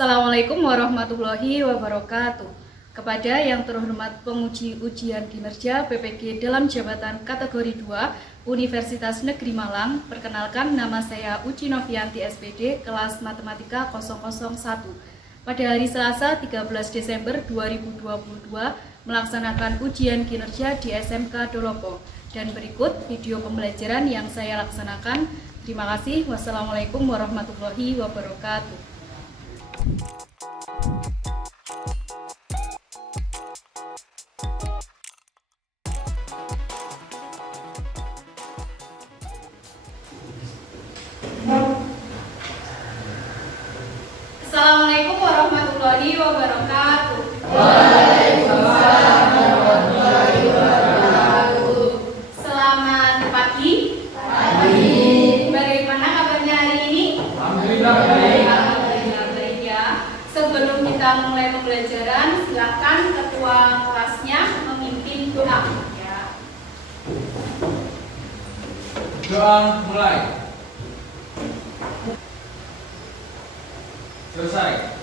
Assalamualaikum warahmatullahi wabarakatuh. Kepada yang terhormat penguji ujian kinerja PPG dalam jabatan kategori 2 Universitas Negeri Malang, perkenalkan nama saya Uci Novianti SPD, kelas Matematika 001. Pada hari Selasa 13 Desember 2022 melaksanakan ujian kinerja di SMK Dolopo. Dan berikut video pembelajaran yang saya laksanakan. Terima kasih. Wassalamualaikum warahmatullahi wabarakatuh. Assalamualaikum warahmatullahi wabarakatuh. Waalaikumsalam warahmatullahi wabarakatuh. Selamat pagi. Bagaimana kabarnya hari ini? Alhamdulillah baik. Alhamdulillah baik ya. Sebelum kita mulai pembelajaran, silakan ketua kelasnya memimpin doa ya. Doa mulai. Selesai.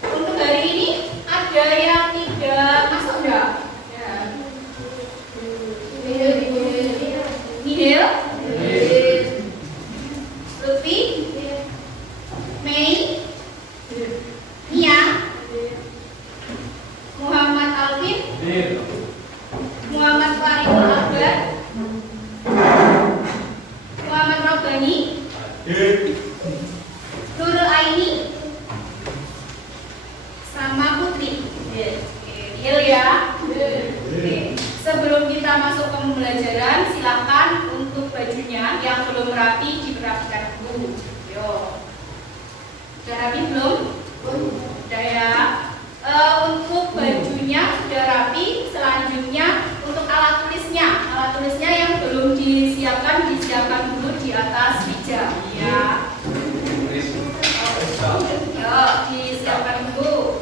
Untuk hari ini ada yang tidak masuk enggak? Ya. Nihil, Lutfi, Mei, Mia, Muhammad Alvin, Dir. Muhammad Faridul Akbar, Muhammad Robani, Dir. Nurul Aini, sama Putri. Nihil ya. Oke. Sebelum kita masuk ke pembelajaran, silakan untuk bajunya yang belum rapi dirapikan dulu. Yo. Sudah rapi belum? Sudah ya. Untuk bajunya sudah rapi. Selanjutnya untuk alat tulisnya yang belum disiapkan dulu di atas meja. Ya. Yo, disiapkan dulu.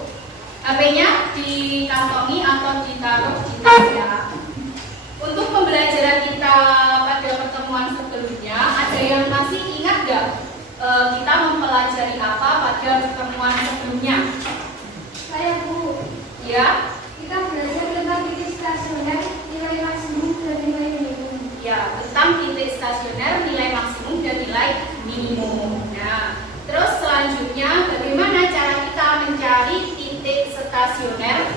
HP-nya dikantongi atau ditaruh di tas ya. Untuk pembelajaran kita pada pertemuan sebelumnya, ada yang masih ingat nggak kita mempelajari apa pada pertemuan sebelumnya? Saya Bu, Ya, kita belajar tentang titik stasioner, nilai maksimum dan nilai minimum. ya tentang titik stasioner, nilai maksimum dan nilai minimum. Nah, terus selanjutnya bagaimana cara kita mencari titik stasioner?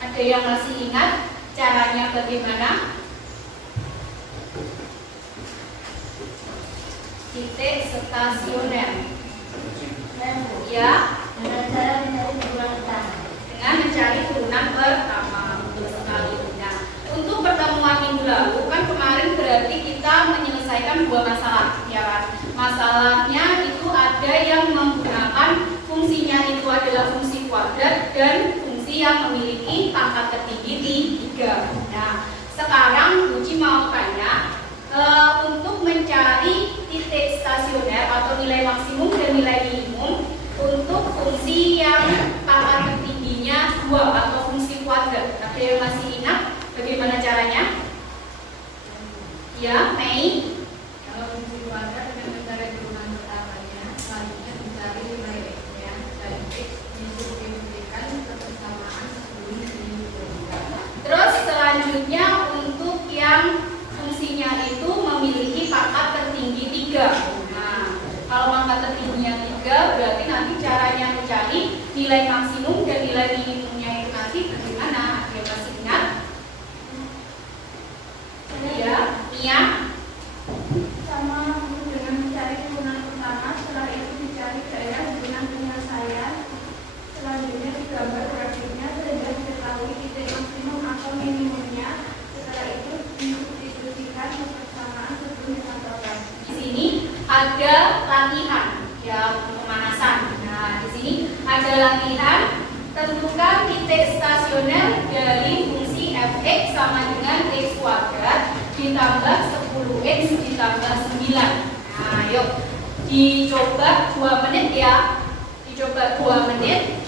Ada yang masih ingat caranya bagaimana? Titik stasioner. Ya, Dengan cara mencari turunan utama. dengan mencari turunan pertama. Betul sekali. Nah, untuk pertemuan minggu lalu kan kemarin berarti kita menyelesaikan dua masalah, ya kan? Masalahnya itu ada yang menggunakan fungsinya itu adalah fungsi kuadrat dan fungsi yang memiliki pangkat tertinggi 3. Nah, sekarang Uci mau tanya untuk mencari titik stasioner atau nilai maksimum dan nilai minimum untuk fungsi yang pangkat tertingginya 2 atau fungsi kuadrat. Ada yang masih ingat bagaimana caranya? Ya, Mei. Kalau fungsi kuadrat dengan mencari turunan pertamanya, selanjutnya mencari nilai x-nya dan x diberikan kebersamaan sebelum diberikan. Terus selanjutnya untuk yang fungsinya itu memiliki pangkat tertinggi 3. Nah, kalau pangkat tertingginya 3 berarti nanti caranya mencari nilai maksimum dan nilai minimumnya itu nanti bagaimana? Ada yang masih ingat? Ya, Mia. Sama dengan mencari turunan pertama, setelah itu dicari daerah dengan penyelesaian. Selanjutnya digambar grafiknya sehingga diketahui titik maksimum atau minimumnya. Setelah itu didiskusikan kebersamaan sebelum disatukan. Di sini ada latihan ya untuk pemanasan. Nah, di sini ada latihan tentukan titik stasioner dari fungsi fx sama dengan x kuadrat ditambah 10x ditambah 9. Nah, yuk dicoba 2 menit ya. Dicoba 2 menit.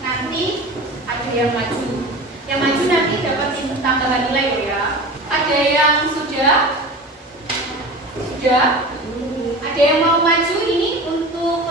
Nanti ada yang maju. Yang maju nanti dapat tambahan nilai loh ya. Ada yang sudah? Sudah? Ada yang mau maju ini untuk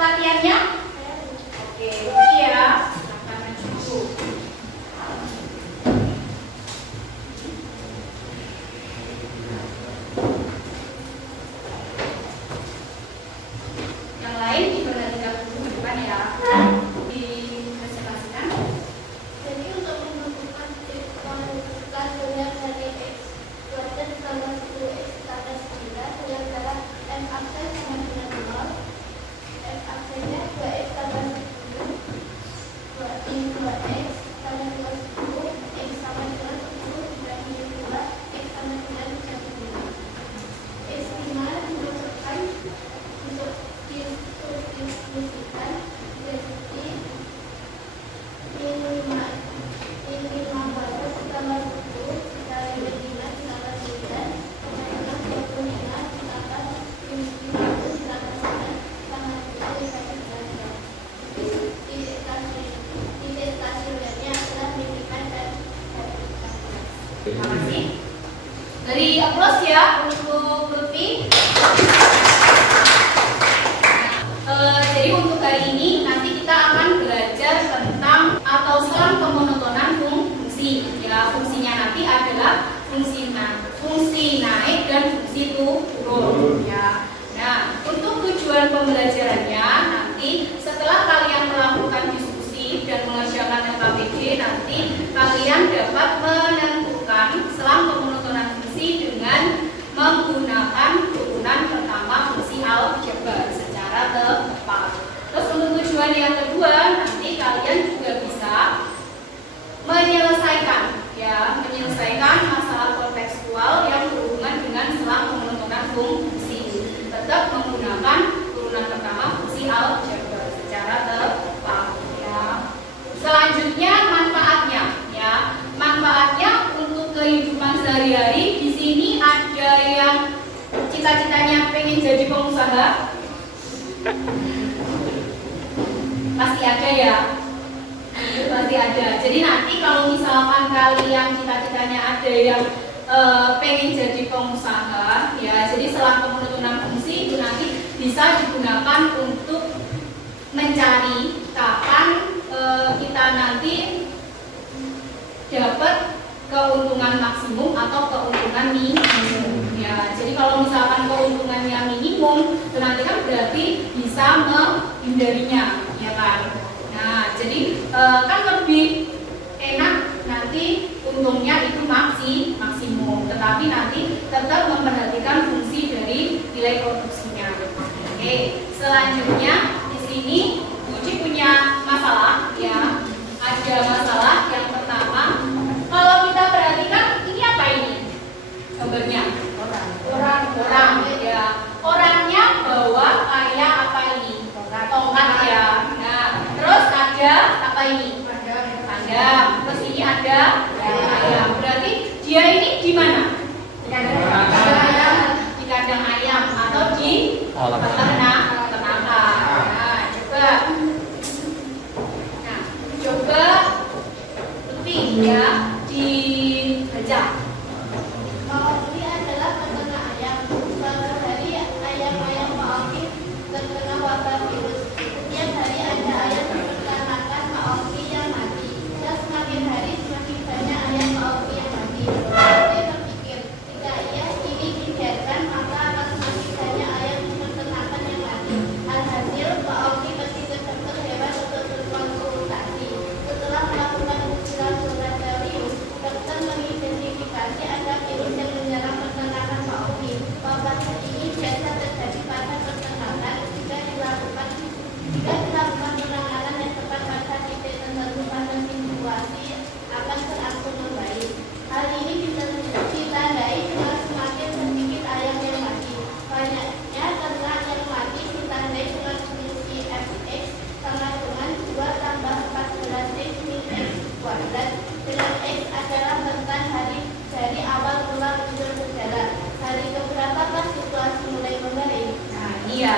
pembelajarannya nanti setelah kalian melakukan diskusi dan mengerjakan LKPD, nanti kalian dapat menentukan selang pemonotonan fungsi dengan menggunakan turunan pertama fungsi aljabar secara tepat. Terus untuk tujuan yang kedua, nanti kalian juga bisa menyelesaikan masalah kontekstual yang berhubungan dengan selang pemonotonan fungsi, tetap menggunakan turunan pertama fungsi aljabar secara tepat. Ya. Selanjutnya manfaatnya, ya. Manfaatnya untuk kehidupan sehari-hari. Di sini ada yang cita-citanya pengen jadi pengusaha, pasti ada ya. Pasti ada. Jadi nanti kalau misalkan kalian cita-citanya ada yang pengen jadi pengusaha, ya, jadi selang pemonotonan fungsi itu nanti bisa digunakan untuk mencari kapan kita nanti dapat keuntungan maksimum atau keuntungan minimum. Ya, jadi kalau misalkan keuntungannya minimum, itu nanti kan berarti bisa menghindarinya, ya kan? Nah, jadi kan lebih enak nanti untungnya itu maksimum, tetapi nanti tetap memperhatikan fungsi dari nilai produksinya. Oke, selanjutnya di sini Uci punya masalah, ya. Ada masalah yang pertama, kalau kita perhatikan ini apa ini? Gambarnya orang, ya. Orangnya bawa kayak apa ini? Tongkat, ya. Nah, terus ada apa ini? Padang. Terus ini ada ayam. Berarti dia ini di mana? Di kandang ayam atau di peternakan. Nah, coba lebih ya dibaca. Maoki adalah peternak ayam. Suatu hari ayam-ayam Maoki terkena wabah virus. Setiap hari ada ayam di peternakan Maoki yang mati. Dan semakin hari semakin banyak ayam Maoki yang mati. Maoki berpikir, jika ini dibiarkan maka akan semakin banyak ayam di peternakan yang mati. Alhasil Maoki pergi ke dokter hewan untuk berkonsultasi. Setelah melakukan ujian laboratorium, dokter mengidentifikasi ada virus yang menyerang peternakan Maoki. Wabah ini biasa terjadi pada peternakan jika dilakukan penanganan yang tepat pada titik tertentu pada situasi akan berangsur membaik. Hal ini ditandai dengan semakin sedikit ayam yang mati. Banyaknya ternak yang mati ditandai dengan fungsi Fx sama dengan 2 tambah 14 X min X kuadrat, dengan X adalah rentan hari dari awal mula muncul gejala. Hari keberapakah situasi mulai membaik? Nah, iya.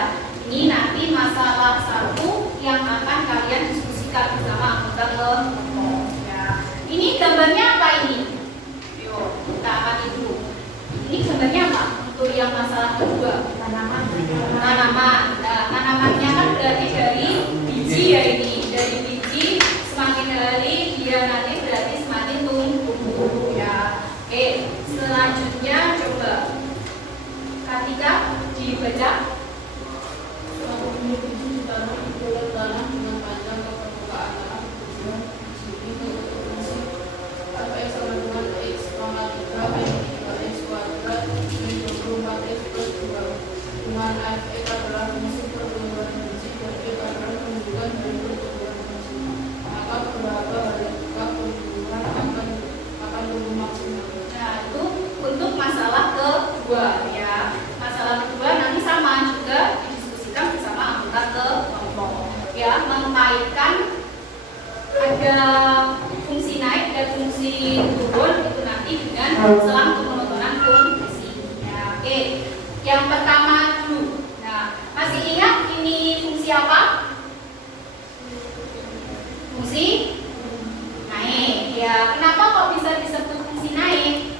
Ini nanti masalah satu yang akan kalian diskusikan bersama anggota kelompok. Ya. Ini gambarnya apa ini? Yuk, kita amati dulu. Ini gambarnya apa? Untuk yang masalah kedua, tanaman. Nah, tanamannya kan berarti dari biji, ya ini. Dari biji semakin hari dia nanti berarti semakin tumbuh, ya. Oke, selanjutnya coba Katika dibaca. Nah, itu untuk masalah kedua, ya. Masalah kedua nanti sama juga didiskusikan bersama anggota kelompok, ya, mengkaitkan ada fungsi naik dan fungsi turun itu nanti dengan selang pemonotonan fungsi. Ya, oke. Yang pertama dulu. Nah, masih ingat ini fungsi apa? Fungsi naik. Ya, kenapa kok bisa disebut fungsi naik?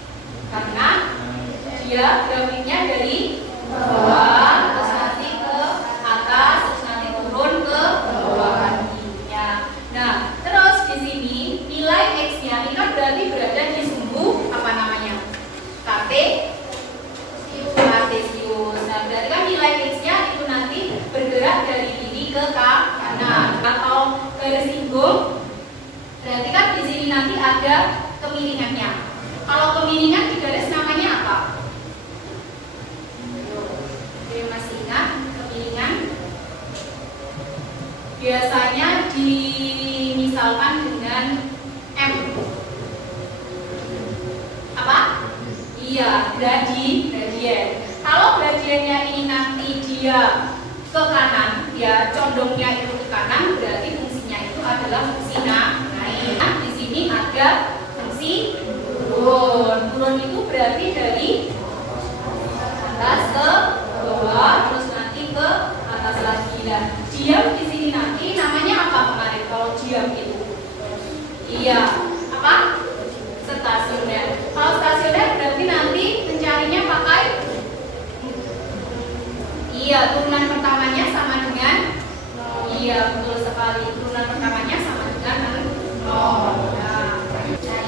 Karena dia grafiknya dari bawah terus nanti ke atas terus nanti turun ke bawah lagi, ya. Nah, terus di sini nilai x-nya ini kan berarti berada di sumbu apa namanya? Kartesius. Nah, punggung, berarti kan di sini nanti ada kemiringannya. Kalau kemiringan di garis namanya apa? Oke, masih ingat kemiringan? Biasanya dimisalkan dengan M. Apa? Iya, gradien. Kalau gradiennya ini nanti dia ke kanan, ya condongnya itu ke kanan, berarti fungsinya itu adalah fungsi naik. Nah, di sini ada fungsi turun. Turun itu berarti dari atas ke bawah, terus nanti ke atas lagi. Dan diam di sini nanti namanya apa kemarin? Kalau diam itu, iya, apa? Stasioner. Kalau stasioner berarti nanti mencarinya pakai, iya, turunan pertamanya sama dengan, iya, betul sekali. Turunan pertamanya sama dengan 0. Nah,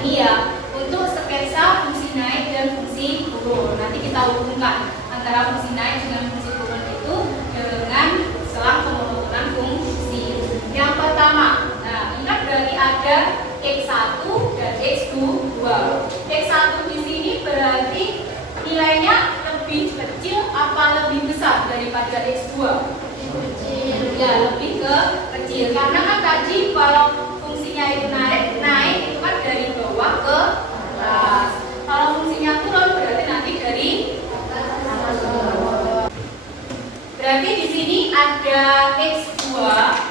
ini ya untuk sketsa fungsi naik dan fungsi turun. Nanti kita hubungkan antara fungsi naik dengan fungsi turun itu dengan selang pemonotonan fungsi. Yang pertama, nah, ingat berarti ada X1 dan X2. X1 di sini berarti nilainya lebih kecil apa lebih besar daripada X2? Ya, lebih ke kecil. Karena kan tadi kalau fungsinya itu naik itu kan dari bawah ke atas. Kalau fungsinya turun berarti nanti dari atas ke bawah. Berarti di sini ada X2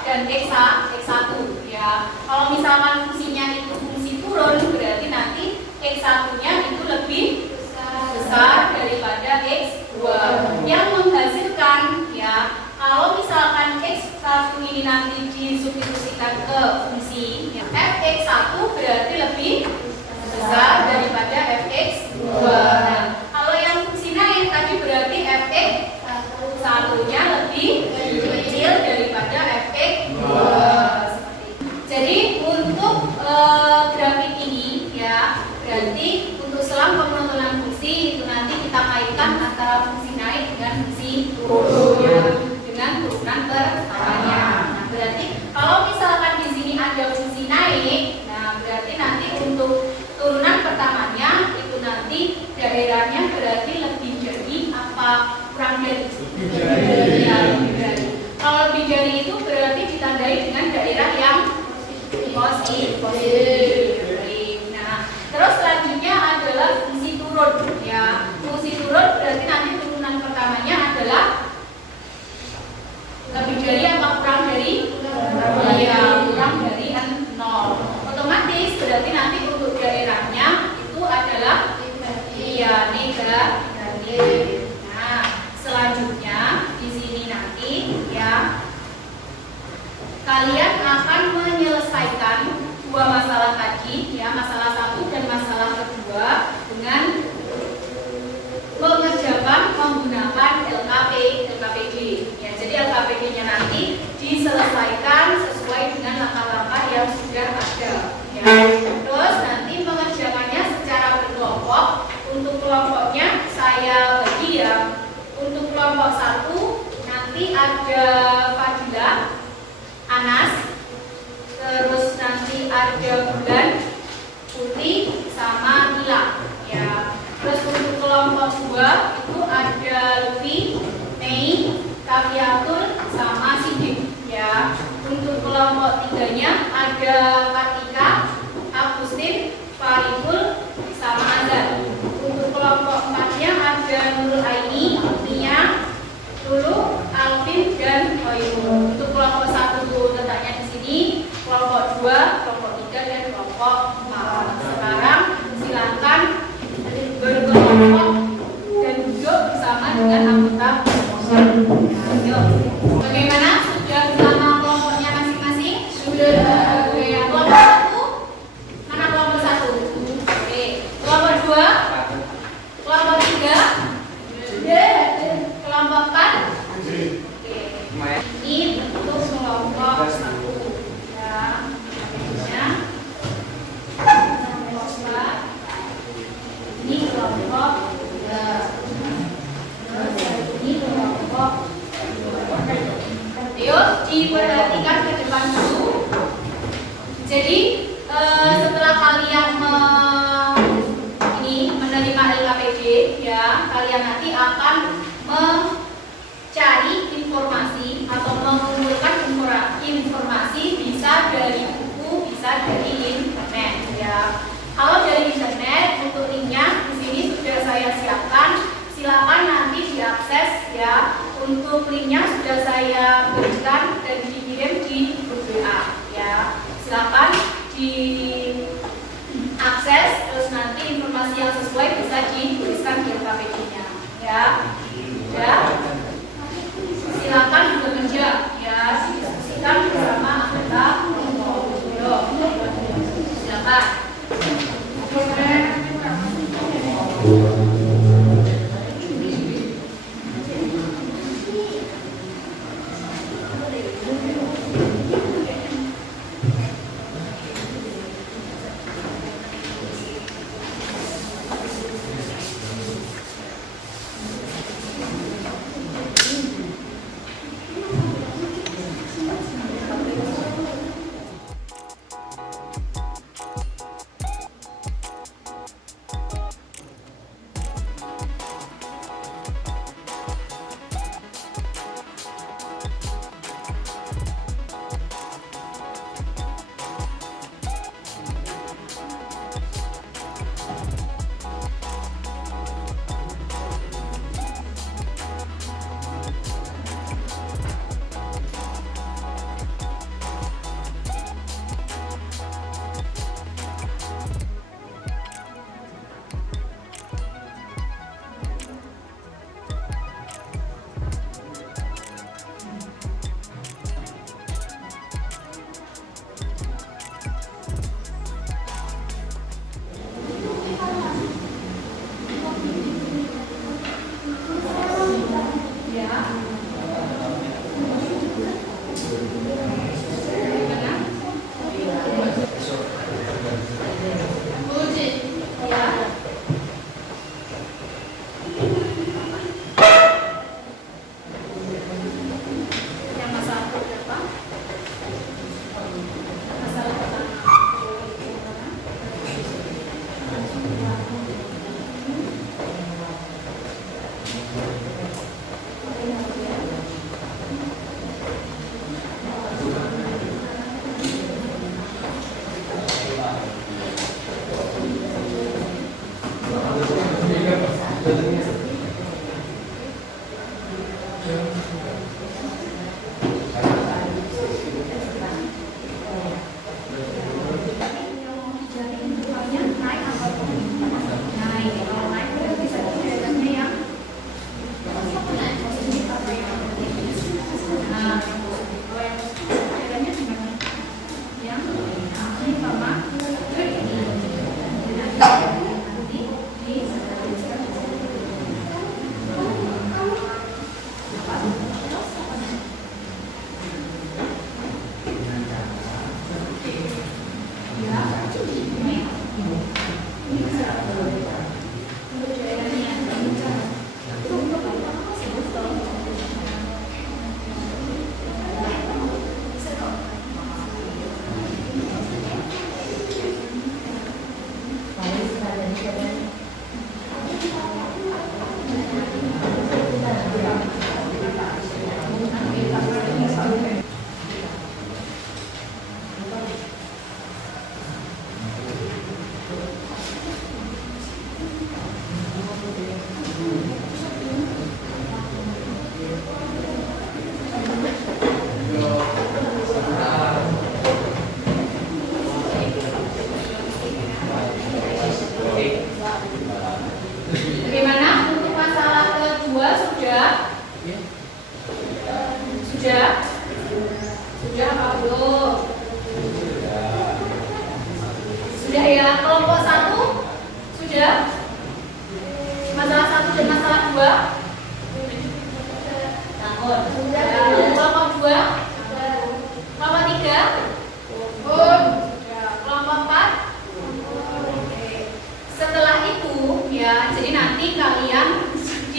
dan X1 ya. Kalau misalkan fungsinya itu fungsi turun berarti nanti X1-nya itu lebih besar daripada X2 yang menghasilkan ya. Kalau misalkan X1 ini nanti disubstitusikan ke fungsi ya, Fx1 berarti lebih besar daripada Fx2. Nah, kalau yang fungsi naik tadi berarti Fx1-nya lebih kecil daripada Fx2. Jadi untuk grafik ini ya, berarti untuk selang pemonotonan fungsi itu nanti kita kaitkan antara fungsi naik dengan fungsi turun ya, dengan turunan pertamanya. Nah, berarti kalau misalkan di sini ada fungsi naik, nah berarti nanti untuk turunan pertamanya itu nanti daerahnya berarti lebih dari apa kurang dari? Ya, lebih dari. Kalau lebih dari itu berarti ditandai dengan daerah yang positif. Nah, terus selanjutnya adalah fungsi turun ya. Fungsi turun berarti nanti turunan pertamanya adalah lebih dari apa kurang dari? Ya, kurang dari 0. Otomatis berarti nanti untuk daerahnya itu adalah iya negatif. Nah, selanjutnya di sini nanti ya kalian akan menyelesaikan dua masalah tadi ya, masalah 1 dan masalah kedua dengan mengerjakan menggunakan LKPD ya. Jadi LKPD-nya nanti diselesaikan sesuai dengan langkah-langkah yang sudah ada ya. Terus nanti mengerjakannya secara berkelompok. Untuk kelompoknya saya bagi ya. Untuk kelompok 1 nanti ada Fadilah, Anas, terus nanti ada Bulan, Putih, sama Mila ya. Terus untuk kelompok 2 itu ada Lufi, Mei, Kaviatul, sama Sidik ya. Untuk kelompok 3-nya ada Katika, Agustin, Farikul, sama Azan. Untuk kelompok 4-nya ada Nurul Aini, Mia, Lulu, Alvin, dan Hoirul. Untuk kelompok 1 letaknya di sini, kelompok 2, kelompok 3, dan kelompok 4. Sekarang silakan berkelompok dan duduk bersama dengan anggota kelompok. Nah, bagaimana? Sudah bersama kelompoknya masing-masing? Sudah. Oke, ya. Kelompok 1? Mana kelompok 1? Oke. Kelompok 2? Kelompok 3? Kelompok 4? Oke. Ini untuk kelompok 1 ya. Selanjutnya kelompok 4. Ini kelompok 3. Terus ini kelompok 2. Yuk diperhatikan ke depan dulu. Jadi setelah kalian menerima LKPD, ya, kalian nanti akan mencari informasi atau mengumpulkan informasi bisa dari buku, bisa dari internet, ya. Kalau dari internet, untuk linknya di sini sudah saya siapkan. Silakan nanti diakses, ya. Untuk linknya sudah saya berikan dan dikirim di grup WA, ya. Silakan diakses, terus nanti informasi yang sesuai bisa dituliskan di LKPD-nya, ya. Ya. Silakan bekerja, ya, didiskusikan bersama anggota kelompok. Silakan.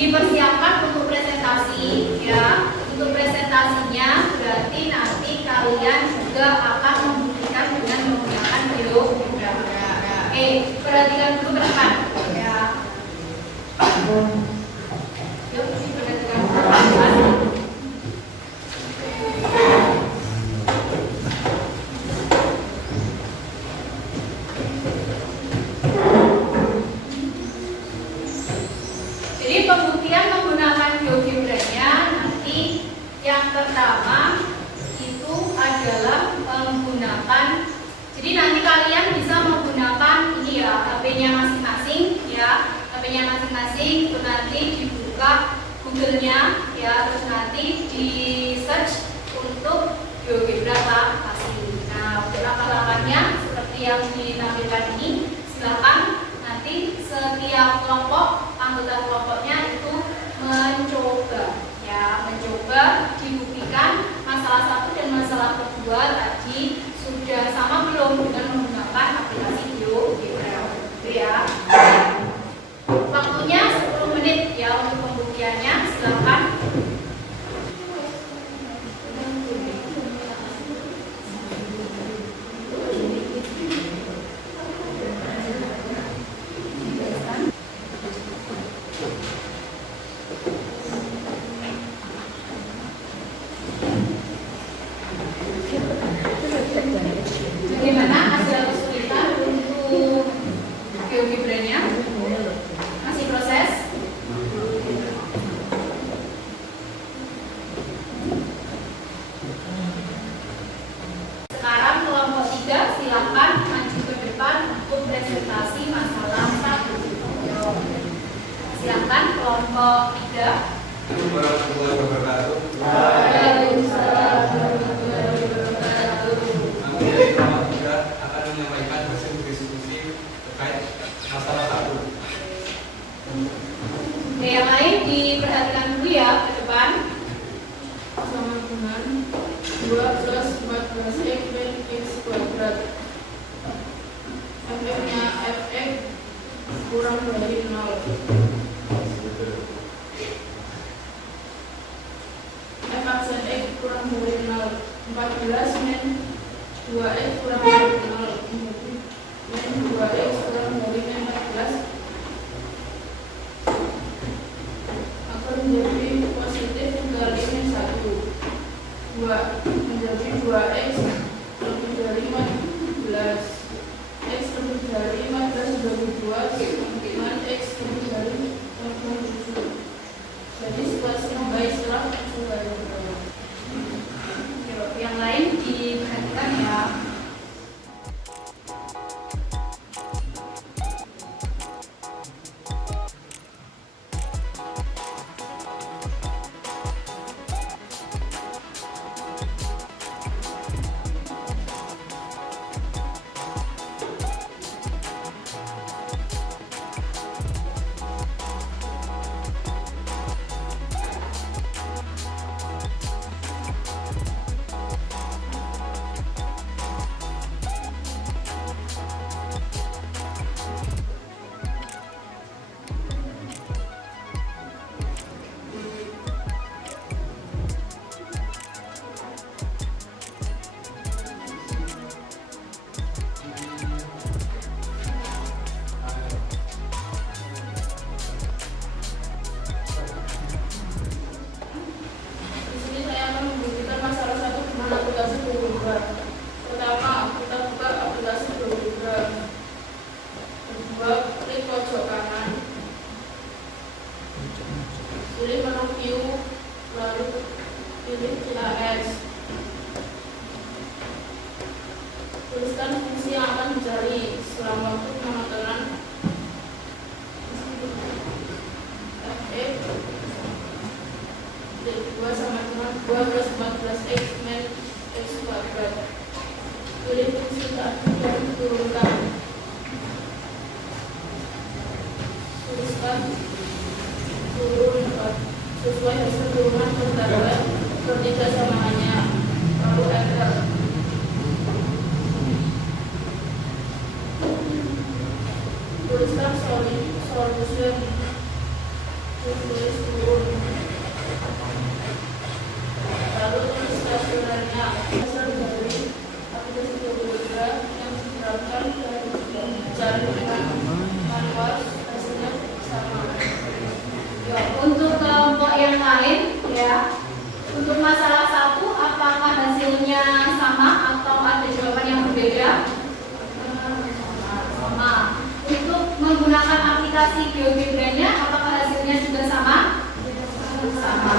dipersiapkan untuk presentasi ya. Untuk presentasinya berarti nanti kalian juga akan membuktikan dengan diperhatikan dulu ke depan. Ya. Yuk, diperhatikan dulu ke depan. Jadi pembuktian menggunakan GeoGebra-nya nanti yang pertama itu adalah menggunakan. Jadi nanti kalian bisa menggunakan ini ya, HP-nya masing-masing ya, HP-nya masing-masing itu nanti dibuka Google-nya ya, terus nanti di search untuk GeoGebra aplikasi. Nah, untuk langkah-langkahnya seperti yang ditampilkan ini, silakan nanti setiap kelompok, anggota kelompoknya itu mencoba ya, mencoba dibuktikan masalah satu dan masalah kedua tadi sudah sama belum dengan menggunakan aplikasi GeoGebra gitu ya. Waktunya 10 menit ya untuk pembuktiannya, silakan. Bagaimana hasil kesulitan untuk GeoGebra-nya? Masih proses? Sekarang kelompok 3 silakan maju ke depan untuk presentasi masalah 1. Silakan kelompok 3. Warahmatullahi wabarakatuh. Waalaikumsalam. Kami dari kelompok 3 akan menyampaikan hasil diskusi terkait masalah 1. Oke, yang lain diperhatikan dulu ya ke depan. Sama dengan 2 plus 14x dan x kuadrat. Fx-nya fx kurang dari 0. F aksen x kurang dari 0. 14 min 2x kurang dari 0. Min 2x kurang dari min 14 akan menjadi positif kali min 1. 2 menjadi 2x lebih dari 14. X lebih dari 14 bagi 2 dengan x lebih dari 27. Jadi situasinya baik setelah coba yang bawah. Yuk, yang lain diperhatikan ya. Di sini saya akan membuktikan masalah 1 dengan aplikasi GeoGebra. Pertama, kita buka aplikasi GeoGebra. Kedua, klik pojok kanan. Pilih menu view, lalu pilih CAS. Tuliskan fungsi yang akan dicari selama waktu penontonan. Fx 2 sama dengan 2 plus 14x min x kuadrat. Pilih fungsi tadi dan turunkan. Tuliskan turun sesuai hasil turunan terdapat ketiga samaannya. Lalu enter. Tuliskan solution. Tulis turun. Lalu tulis stasionernya. Hasil dari aplikasi GeoGebra yang diterapkan dan dicari dengan aplikasi GeoGebranya, apakah hasilnya juga sama? Sama.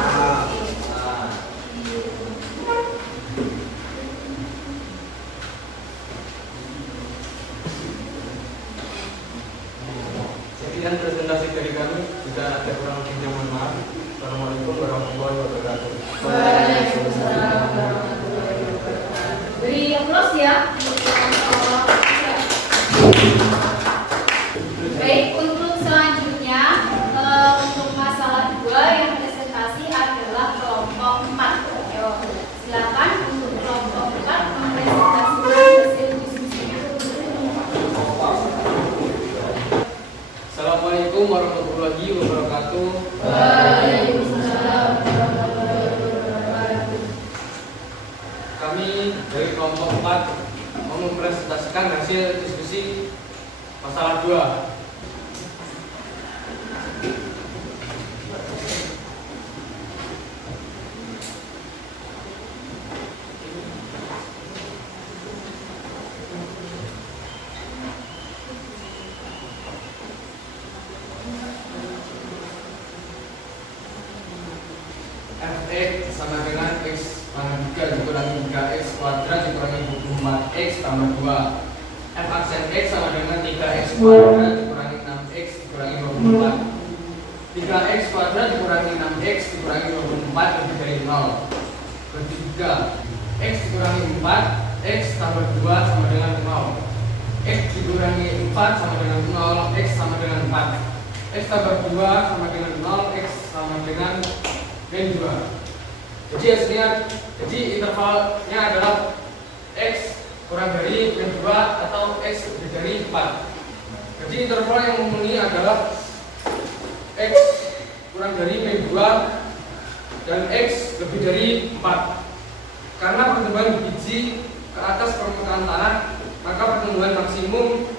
Sekian presentasi dari kami. Jika ada kurang lebihnya mohon maaf. Assalamualaikum warahmatullahi wabarakatuh. Waalaikumsalam warahmatullahi wabarakatuh. Beri applause ya. Baik, untuk selanjutnya untuk masalah 2 yang presentasi adalah kelompok 4. Ayo, silakan untuk kelompok 4 mempresentasikan hasil diskusinya. Assalamualaikum warahmatullahi wabarakatuh. Waalaikumsalam warahmatullahi wabarakatuh. Kami dari kelompok 4 mau mempresentasikan hasil diskusi masalah 2. Fx sama dengan x pangkat 3 dikurangi 3x kuadrat dikurangi 24x tambah 2. F aksen x sama dengan 3x kuadrat dikurangi 6x dikurangi 24. 3x kuadrat dikurangi 6x dikurangi 24 lebih dari 0. Berarti 3 x dikurangi 4 x tambah 2 sama dengan 0. X dikurangi 4 sama dengan 0, x sama dengan 4. X tambah 2 sama dengan 0, x sama dengan min 2. Jadi hasilnya, jadi intervalnya adalah x kurang dari min 2 atau x lebih dari 4. Jadi interval yang memenuhi adalah x kurang dari min 2 dan x lebih dari 4. Karena pertumbuhan biji ke atas permukaan tanah, maka pertumbuhan maksimum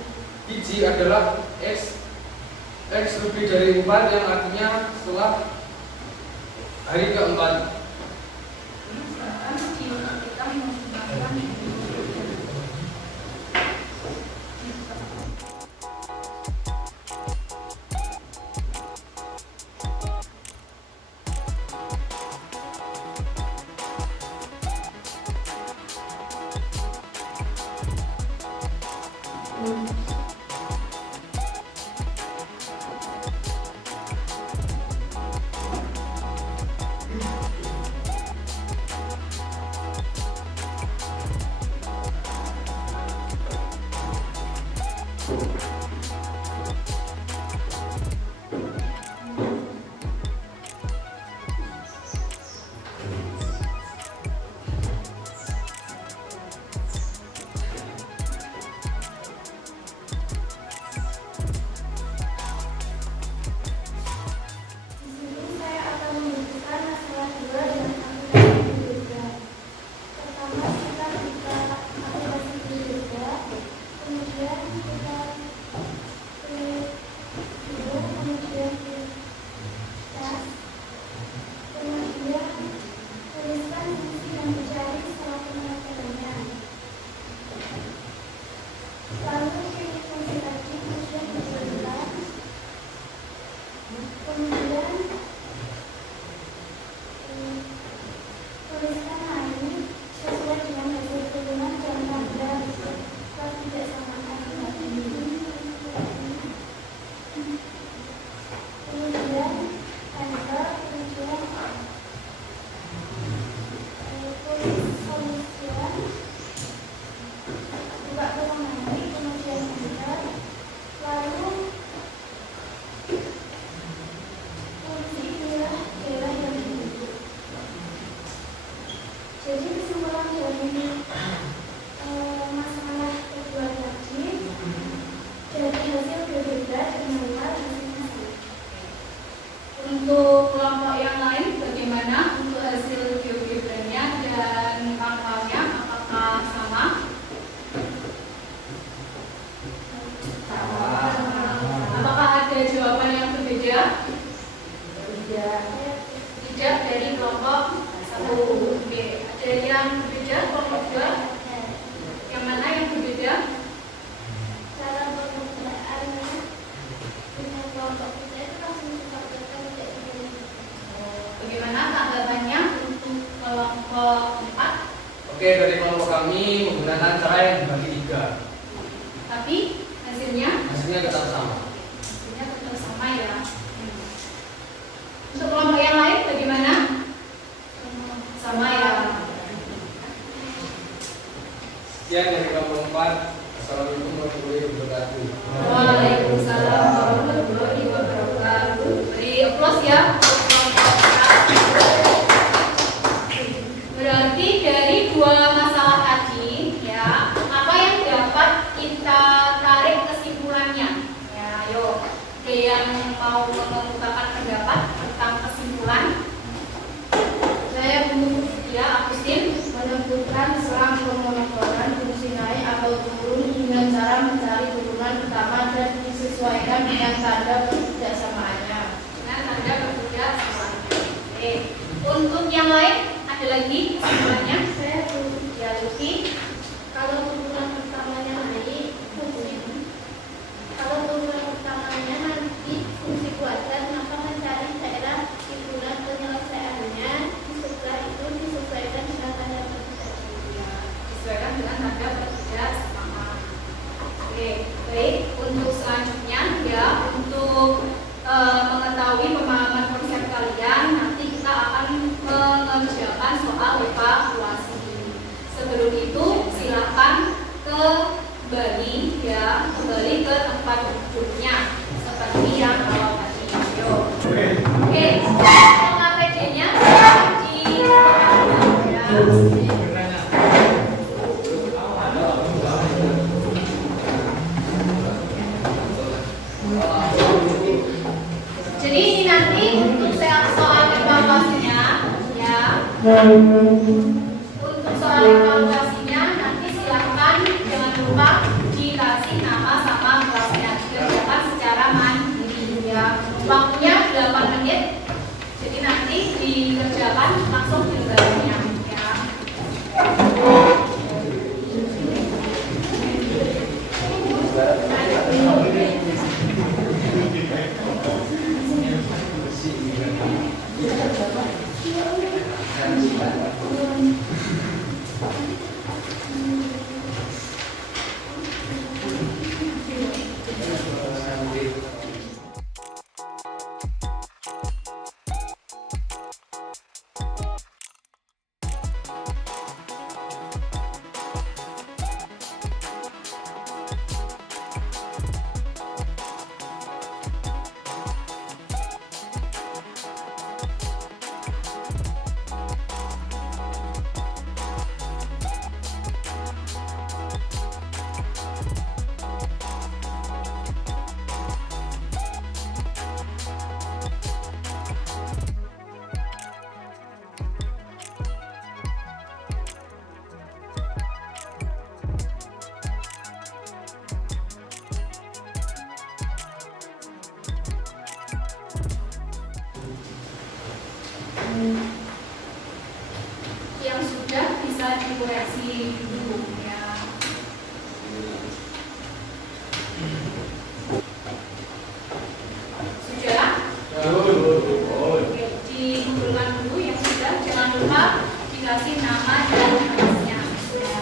biji adalah x lebih dari 4, yang artinya setelah hari keempat. Untuk kelompok yang lain bagaimana untuk hasil GeoGebranya dan pangkalnya, apakah sama? Apakah ada jawaban yang berbeda? Tidak dari kelompok 1. Oke, ada yang kelompok 4. Oke, dari kelompok kami menggunakan cara yang dibagi 3. Tapi Hasilnya tetap sama. hasilnya tetap sama ya. Untuk kelompok yang lain bagaimana? Sama ya. Sekian dari kelompok 4. Assalamualaikum warahmatullahi wabarakatuh. Waalaikumsalam warahmatullahi wabarakatuh. Beri aplaus ya. Berarti dari 2 masalah tadi ya, apa yang dapat kita tarik kesimpulannya? Ya, ayo. Ada yang mau mengungkapkan pendapat tentang kesimpulan? Saya Ya, Agustin. menentukan selang pemonotoran fungsi naik atau turun dengan cara mencari turunan pertama dan disesuaikan dengan tanda ketidaksamannya. Dengan tanda ketidaksamaan. Oke. Untuk yang lain ada lagi kesimpulannya? Saya Ya, Lucy. kalau turunan pertamanya naik kalau turunan pertamanya nanti fungsi kuadrat, maka mencari daerah turunan penyelesaiannya setelah itu disesuaikan dengan tanda ketidaksamaan. Disesuaikan dengan tanda ketidaksamaan. Oke, baik. Untuk selanjutnya ya, untuk mengetahui pemahaman konsep kalian, nanti kita akan mengerjakan soal evaluasi. Sebelum itu silakan kembali ke tempat duduknya seperti yang awal tadi. Yo. Oke, untuk APD-nya di ya. Jadi ini nanti untuk soal evaluasinya ya. Untuk soal evaluasinya nanti silahkan jangan lupa dikasih nama sama kelasnya, dikerjakan secara mandiri ya. Waktunya 8 menit. Jadi nanti dikerjakan langsung di lembarnya ya. Yang sudah bisa dikoreksi dulu ya. Sudah? Oke, dikumpulkan dulu yang sudah. Jangan lupa dikasih nama dan kelasnya ya.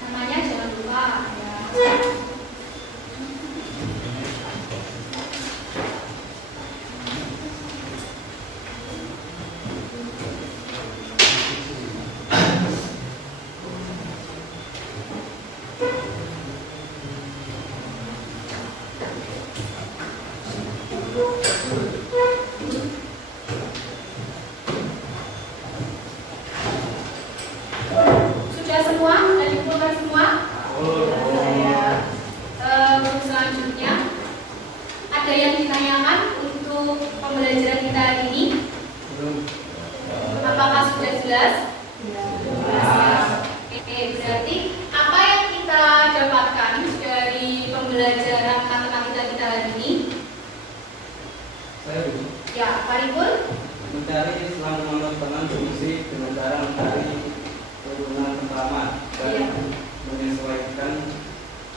Namanya jangan lupa ya. Sudah semua? Sudah dikumpulkan semua? Untuk selanjutnya ada yang ditanyakan untuk pembelajaran kita hari ini? Apakah sudah jelas? Oke, berarti apa yang kita dapatkan dari pembelajaran matematika kita hari ini? Saya dulu. Ya, Pak Ribul. Mencari selang teman fungsi dengan cara mencari turunan pertama dan Iya. menyesuaikan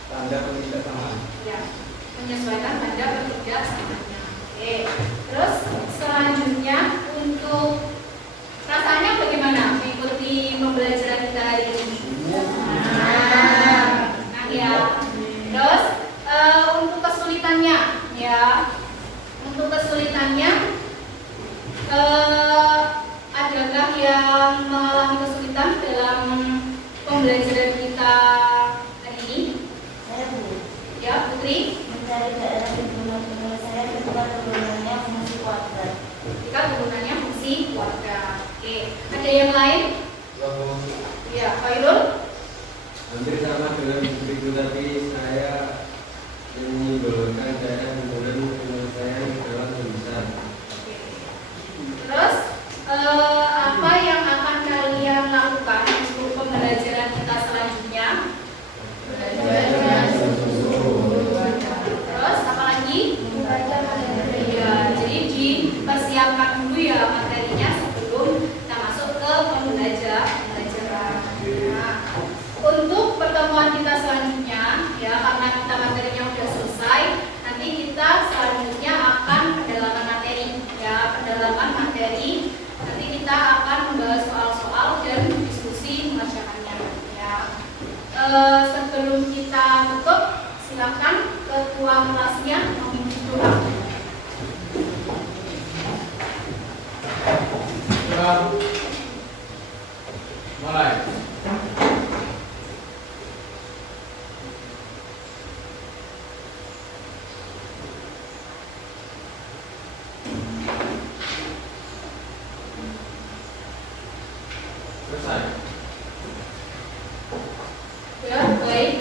tanda ketidaksamaan. Ya, menyesuaikan tanda ketidaksamanya. Oke. Terus selanjutnya untuk rasanya bagaimana mengikuti pembelajaran kita hari ini? Nah ya. Terus untuk kesulitannya, ya. Untuk kesulitannya, adakah yang mengalami kesulitan dalam pembelajaran kita hari ini? Saya Bu, Ya, Putri. mencari daerah penyelesaian ketika turunannya fungsi kuadrat. Jika turunannya fungsi kuadrat. Oke. Ada yang lain? Ya, Pak Irul. Hampir sama dengan itu, tapi saya menyimpulkan daerah penyelesaian dalam tulisan. Terus apa yang akan kalian lakukan untuk pembelajaran kita selanjutnya? Terus apa lagi? Ya, jadi dipersiapkan dulu ya materinya sebelum kita masuk ke pembelajaran. Nah, untuk pertemuan kita selanjutnya, ya karena kita materinya sudah selesai, nanti kita selanjutnya akan pendalaman materi. Ya, pendalaman materi. Nanti kita akan membahas soal-soal dan diskusi mengerjakannya. Ya. Sebelum kita tutup, silakan ketua kelasnya memimpin doa. Mulai. Selesai. Ya, baik.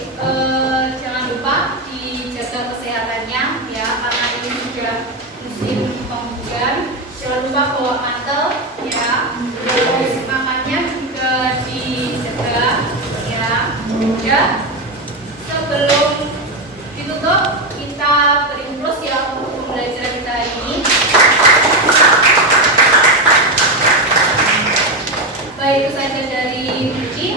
Jangan lupa dijaga kesehatannya ya, karena ini sudah musim penghujan. Jangan lupa bawa mantel ya. Terus makannya juga dijaga ya. Ya. Sebelum ditutup, kita beri plus ya untuk pembelajaran kita hari ini. Baik itu saja dari Vicky.